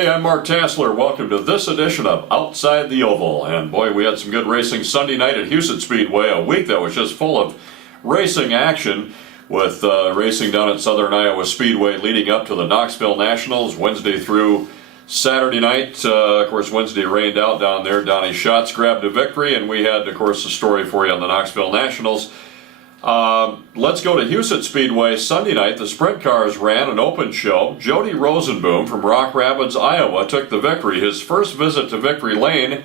Hey, I'm Mark Tassler. Welcome to this edition of Outside the Oval. And boy, we had some good racing Sunday night at Huset Speedway, a week that was just full of racing action with racing down at Southern Iowa Speedway leading up to the Knoxville Nationals Wednesday through Saturday night. Of course, Wednesday rained out down there. Donnie Schatz grabbed a victory, and we had, of course, a story for you on the Knoxville Nationals. Let's go to Huset Speedway Sunday night. The sprint cars ran an open show. Jody Rosenboom from Rock Rapids, Iowa took the victory. His first visit to Victory Lane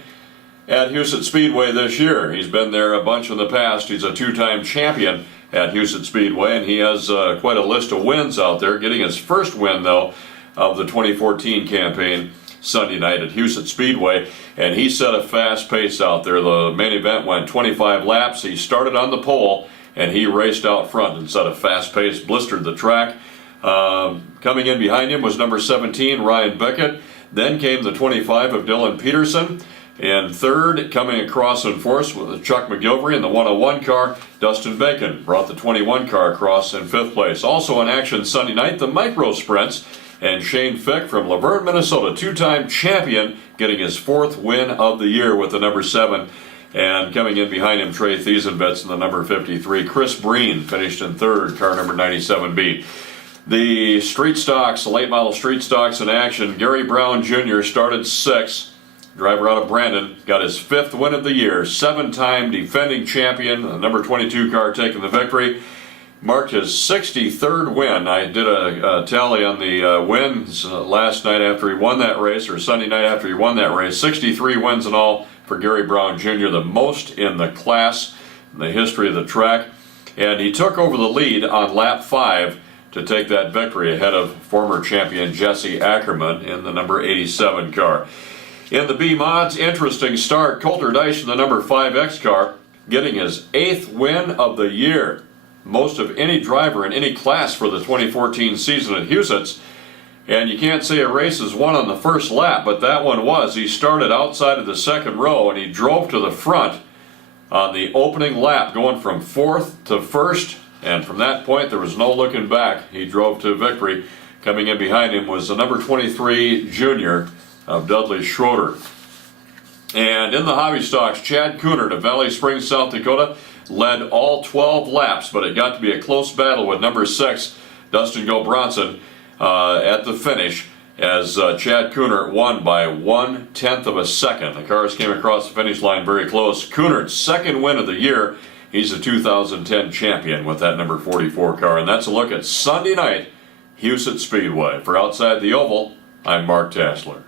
at Huset Speedway this year. He's been there a bunch in the past. He's a two-time champion at Huset Speedway, and he has quite a list of wins out there, getting his first win, though, of the 2014 campaign Sunday night at Huset Speedway, and he set a fast pace out there. The main event went 25 laps. He started on the pole, and he raced out front and set a fast pace, blistered the track. Coming in behind him was number 17, Ryan Beckett. Then came the 25 of Dylan Peterson. And third, coming across in force with Chuck McGilvery in the 101 car, Dustin Bacon brought the 21 car across in fifth place. Also in action Sunday night, the micro sprints, and Shane Fick from Laverne, Minnesota, two-time champion, getting his fourth win of the year with the number 7. And coming in behind him, Trey Thiesenbetz in the number 53. Chris Breen finished in third, car number 97B. The street stocks, the late model street stocks in action. Gary Brown Jr. started 6th. Driver out of Brandon got his 5th win of the year. 7-time defending champion, the number 22 car taking the victory. Marked his 63rd win. I did a tally on the wins last night after he won that race, or Sunday night after he won that race. 63 wins in all for Gary Brown Jr., the most in the class in the history of the track. And he took over the lead on lap 5 to take that victory ahead of former champion Jesse Ackerman in the number 87 car. In the B mods, interesting start. Coulter Dice in the number 5X car getting his 8th win of the year. Most of any driver in any class for the 2014 season at Huset's. And you can't say a race is won on the first lap, but that one was. He started outside of the second row and he drove to the front on the opening lap, going from 4th to 1st. And from that point, there was no looking back. He drove to victory. Coming in behind him was the number 23 junior of Dudley Schroeder. And in the hobby stocks, Chad Coonert of Valley Springs, South Dakota, led all 12 laps, but it got to be a close battle with number 6, Dustin Gobronson, at the finish, as Chad Coonert won by 1/10 of a second. The cars came across the finish line very close. Coonert's 2nd win of the year. He's a 2010 champion with that number 44 car. And that's a look at Sunday night, Huset Speedway. For Outside the Oval, I'm Mark Tassler.